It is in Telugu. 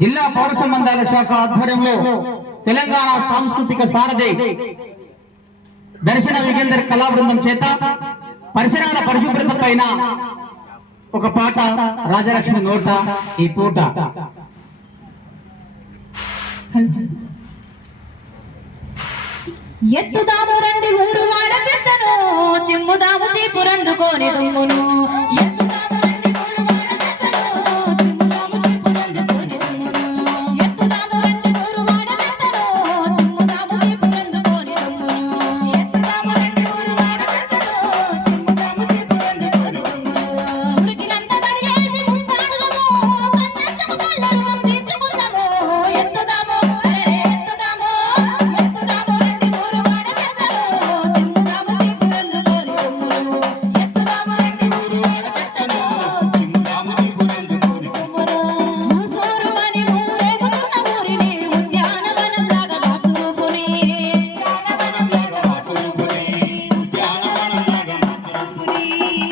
జిల్లా పౌర సంబంధాల శాఖ ఆధ్వర్యంలో తెలంగాణ సాంస్కృతిక సారథి దర్శన విగేందర్ కళా బృందం చేత పరిసరాల పరిశుభ్రత పైన ఒక పాట రాజలక్ష్మి నోట ఈ పూట. ఎత్తుదాము రండి ఊరు వాడ చెత్తను చిమ్ముదాము చీపు రండుకోని దుమ్మును. Thank you.